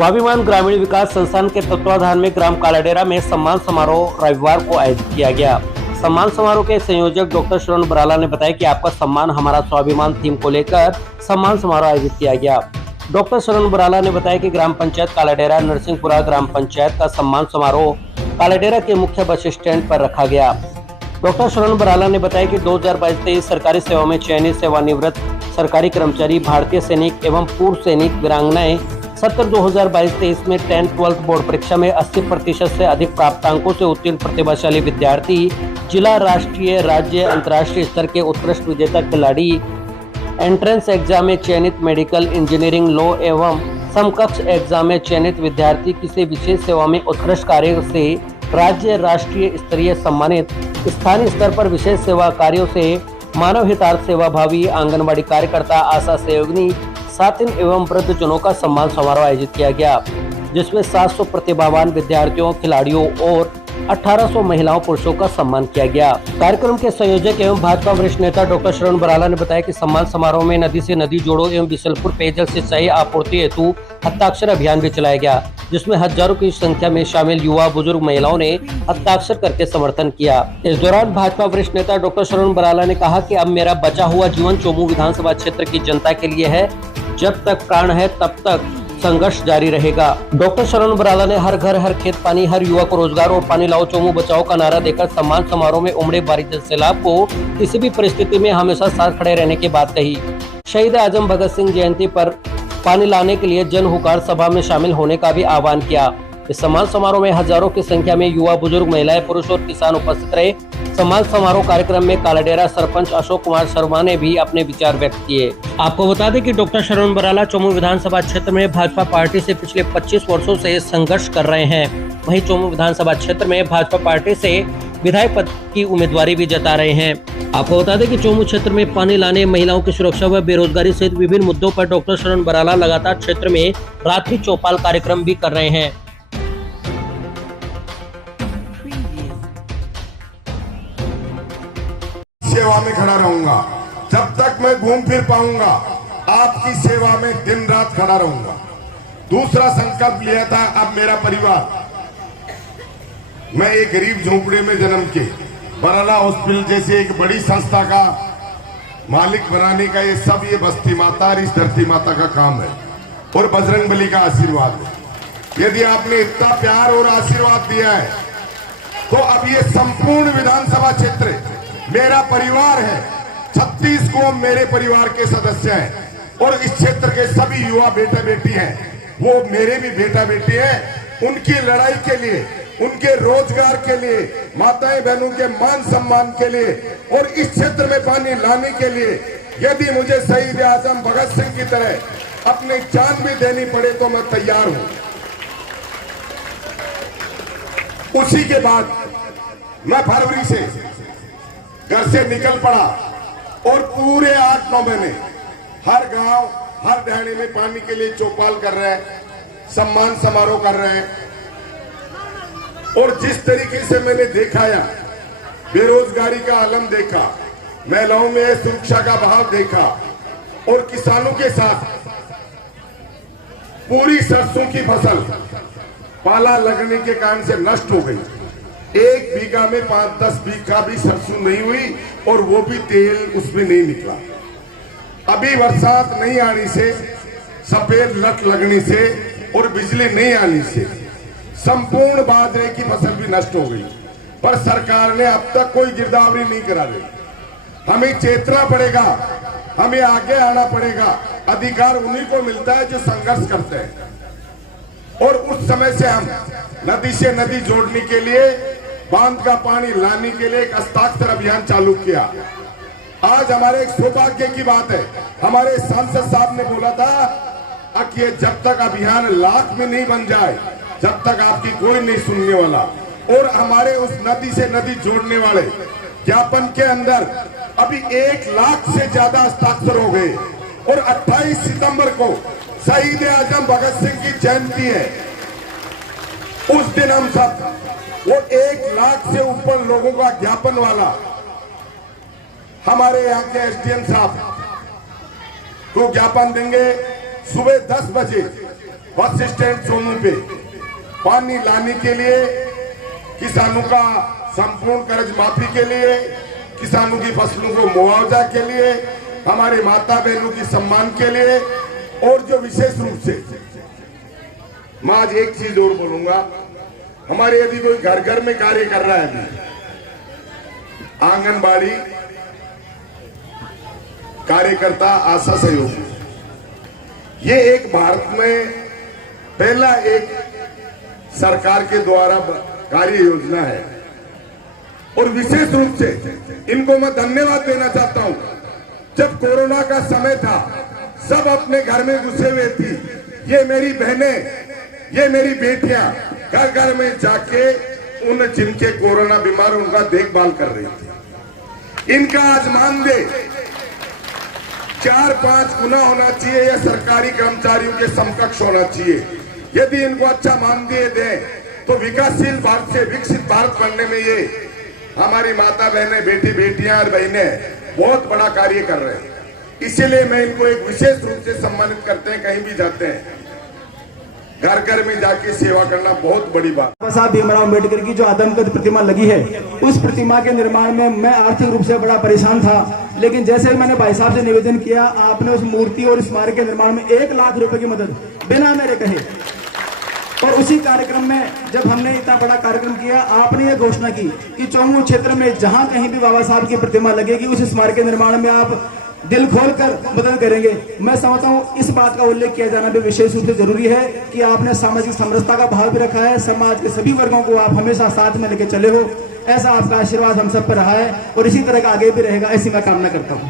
स्वाभिमान ग्रामीण विकास संस्थान के तत्वाधान में ग्राम कालाडेरा में सम्मान समारोह रविवार को आयोजित किया गया। सम्मान समारोह के संयोजक डॉक्टर श्रवण बराला ने बताया कि आपका सम्मान हमारा स्वाभिमान थीम को लेकर सम्मान समारोह आयोजित किया गया। डॉक्टर श्रवण बराला ने बताया कि ग्राम पंचायत कालाडेरा नरसिंहपुरा ग्राम पंचायत का सम्मान समारोह कालाडेरा के मुख्य बस स्टैंड पर रखा गया। डॉक्टर श्रवण बराला ने बताया कि 2022-23 सरकारी सेवा में चयनित सेवानिवृत्त सरकारी कर्मचारी, भारतीय सैनिक एवं पूर्व सैनिक वीरांगनाएं सत्र 2022-23 में 10-12 बोर्ड परीक्षा में 80% से अधिक प्राप्तांकों से उत्तीर्ण प्रतिभाशाली विद्यार्थी, जिला, राष्ट्रीय, राज्य, अंतर्राष्ट्रीय स्तर के उत्कृष्ट विजेता खिलाड़ी, एंट्रेंस एग्जाम में चयनित मेडिकल, इंजीनियरिंग, लॉ एवं समकक्ष एग्जाम में चयनित विद्यार्थी, किसी विशेष सेवा में उत्कृष्ट कार्य से राज्य राष्ट्रीय स्तरीय सम्मानित, स्थानीय स्तर पर विशेष सेवा कार्यों से मानव हितार्थ सेवाभावी, आंगनबाड़ी कार्यकर्ता, आशा सहयोगिनी, साथिन एवं वृद्धजनों का सम्मान समारोह आयोजित किया गया, जिसमें 700 प्रतिभावान विद्यार्थियों, खिलाड़ियों और 1800 महिलाओं पुरुषों का सम्मान किया गया। कार्यक्रम के संयोजक एवं भाजपा वरिष्ठ नेता डॉक्टर श्रवण बराला ने बताया कि सम्मान समारोह में नदी से नदी जोड़ो एवं बिशलपुर पेयजल सिंचाई आपूर्ति हेतु हस्ताक्षर अभियान भी चलाया गया, जिसमें हजारों की संख्या में शामिल युवा, बुजुर्ग, महिलाओं ने हस्ताक्षर करके समर्थन किया। इस दौरान भाजपा वरिष्ठ नेता डॉक्टर श्रवण बराला ने कहा कि अब मेरा बचा हुआ जीवन चोमू विधानसभा क्षेत्र की जनता के लिए है। जब तक प्राण है तब तक संघर्ष जारी रहेगा। डॉक्टर श्रवण बराला ने हर घर हर खेत पानी, हर युवा को रोजगार और पानी लाओ चोमू बचाओ का नारा देकर सम्मान समारोह में उमड़े भारी जन सैलाब को किसी भी परिस्थिति में हमेशा साथ खड़े रहने की बात कही। शहीद आजम भगत सिंह जयंती पर पानी लाने के लिए जन हुकार सभा में शामिल होने का भी आह्वान किया। इस सम्मान समारोह में हजारों की संख्या में युवा, बुजुर्ग, महिलाएं, पुरुष और किसान उपस्थित रहे। सम्मान समारोह कार्यक्रम में कालाडेरा सरपंच अशोक कुमार शर्मा ने भी अपने विचार व्यक्त किए। आपको बता दें कि डॉक्टर श्रवण बराला चोमू विधानसभा क्षेत्र में भाजपा पार्टी से पिछले 25 वर्षों से संघर्ष कर रहे हैं। वहीं चोमू विधानसभा क्षेत्र में भाजपा पार्टी से विधायक पद की उम्मीदवारी भी जता रहे हैं। आपको बता दें कि चोमू क्षेत्र में पानी लाने, महिलाओं की सुरक्षा व बेरोजगारी सहित विभिन्न मुद्दों पर डॉक्टर श्रवण बराला लगातार क्षेत्र में रात्रि चौपाल कार्यक्रम भी कर रहे हैं। सेवा में खड़ा रहूंगा जब तक मैं घूम फिर पाऊंगा। आपकी सेवा में दिन रात खड़ा रहूंगा। दूसरा संकल्प लिया था, अब मेरा परिवार, मैं एक गरीब झोंपड़े में जन्म के बराला हॉस्पिटल जैसे एक बड़ी संस्था का मालिक बनाने का ये बस्ती माता और इस धरती माता का काम है और बजरंगबली का आशीर्वाद है। यदि आपने इतना प्यार और आशीर्वाद दिया है तो अब ये संपूर्ण विधानसभा क्षेत्र मेरा परिवार है। 36 को मेरे परिवार के सदस्य हैं और इस क्षेत्र के सभी युवा बेटा बेटी हैं, वो मेरे भी बेटा बेटी हैं। उनकी लड़ाई के लिए, उनके रोजगार के लिए, माताएं बहनों के मान सम्मान के लिए और इस क्षेत्र में पानी लाने के लिए यदि मुझे शहीद आजम भगत सिंह की तरह अपनी जान भी देनी पड़े तो मैं तैयार हूं। उसी के बाद मैं फरवरी से घर से निकल पड़ा और पूरे 8-9 महीने हर गांव, हर दहाड़े में पानी के लिए चौपाल कर रहे हैं, सम्मान समारोह कर रहे हैं। और जिस तरीके से मैंने देखा या बेरोजगारी का आलम देखा, महिलाओं में सुरक्षा का भाव देखा और किसानों के साथ पूरी सरसों की फसल पाला लगने के कारण से नष्ट हो गई। 1 बीघा में 5-10 बीघा भी सरसों नहीं हुई और वो भी तेल उसमें नहीं निकला। अभी बरसात नहीं आने से, सफेद लट लगने से और बिजली नहीं आने से संपूर्ण बाजरे की फसल भी नष्ट हो गई। पर सरकार ने अब तक कोई गिरदावरी नहीं करा रही। हमें चेतना पड़ेगा, हमें आगे आना पड़ेगा। अधिकार उन्हीं को मिलता है जो संघर्ष करते हैं। और उस समय से हम नदी से नदी जोड़ने के लिए, बांध का पानी लाने के लिए एक हस्ताक्षर अभियान चालू किया। आज हमारे एक सौभाग्य की बात है, हमारे सांसद साहब ने बोला था कि जब तक अभियान लाख में नहीं बन जाए जब तक आपकी कोई नहीं सुनने वाला। और हमारे उस नदी से नदी जोड़ने वाले ज्ञापन के अंदर अभी 1 लाख से ज्यादा हस्ताक्षर हो गए। और 28 सितंबर को शहीद आजम भगत सिंह की जयंती है। उस दिन हम सब वो 1 लाख से ऊपर लोगों का ज्ञापन वाला हमारे यहाँ के एसडीएम साहब को ज्ञापन देंगे। सुबह 10 बजे बस स्टैंड सोनू पे पानी लाने के लिए, किसानों का संपूर्ण कर्ज माफी के लिए, किसानों की फसलों को मुआवजा के लिए, हमारे माता बहनों की सम्मान के लिए, और जो विशेष रूप से मैं आज एक चीज और बोलूंगा, हमारे यदि कोई घर घर में कार्य कर रहा है अभी, आंगनबाड़ी कार्यकर्ता आशा सहयोगी, ये एक भारत में पहला एक सरकार के द्वारा कार्य योजना है, और विशेष रूप से इनको मैं धन्यवाद देना चाहता हूं। जब कोरोना का समय था, सब अपने घर में घुसे हुए थी, ये मेरी बहनें, ये मेरी बेटियां घर घर में जाके उन जिनके कोरोना बीमार उनका देखभाल कर रही थी। इनका आज मानदेय 4-5 गुना होना चाहिए, या सरकारी कर्मचारियों के समकक्ष होना चाहिए। यदि इनको अच्छा मानदेय दें तो विकासशील भारत से विकसित भारत बनने में ये हमारी माता बहनें, बेटी बेटियां और बहनें बहुत बड़ा कार्य कर रहे हैं। इसीलिए मैं इनको एक विशेष रूप से सम्मानित करते हैं। कहीं भी जाते हैं, घर घर में जाके सेवा करना बहुत बड़ी बात। बाबा साहब भीमराव अम्बेडकर की जो आदमकद प्रतिमा लगी है, उस प्रतिमा के निर्माण में मैं आर्थिक रूप से बड़ा परेशान था, लेकिन जैसे ही मैंने भाई साहब से निवेदन किया, आपने उस मूर्ति और स्मारक के निर्माण में 1 लाख रुपए की मदद बिना मेरे कहे, और उसी कार्यक्रम में जब हमने इतना बड़ा कार्यक्रम किया, आपने ये घोषणा की कि चौमू क्षेत्र में जहां कहीं भी बाबा साहब की प्रतिमा लगेगी, उस स्मारक के निर्माण में आप दिल खोलकर मदद करेंगे। मैं समझता हूं इस बात का उल्लेख किया जाना भी विशेष रूप से जरूरी है कि आपने सामाजिक समरसता का भाव भी रखा है, समाज के सभी वर्गों को आप हमेशा साथ में लेकर चले हो। ऐसा आपका आशीर्वाद हम सब पर रहा है और इसी तरह का आगे भी रहेगा, ऐसी मैं कामना करता हूं।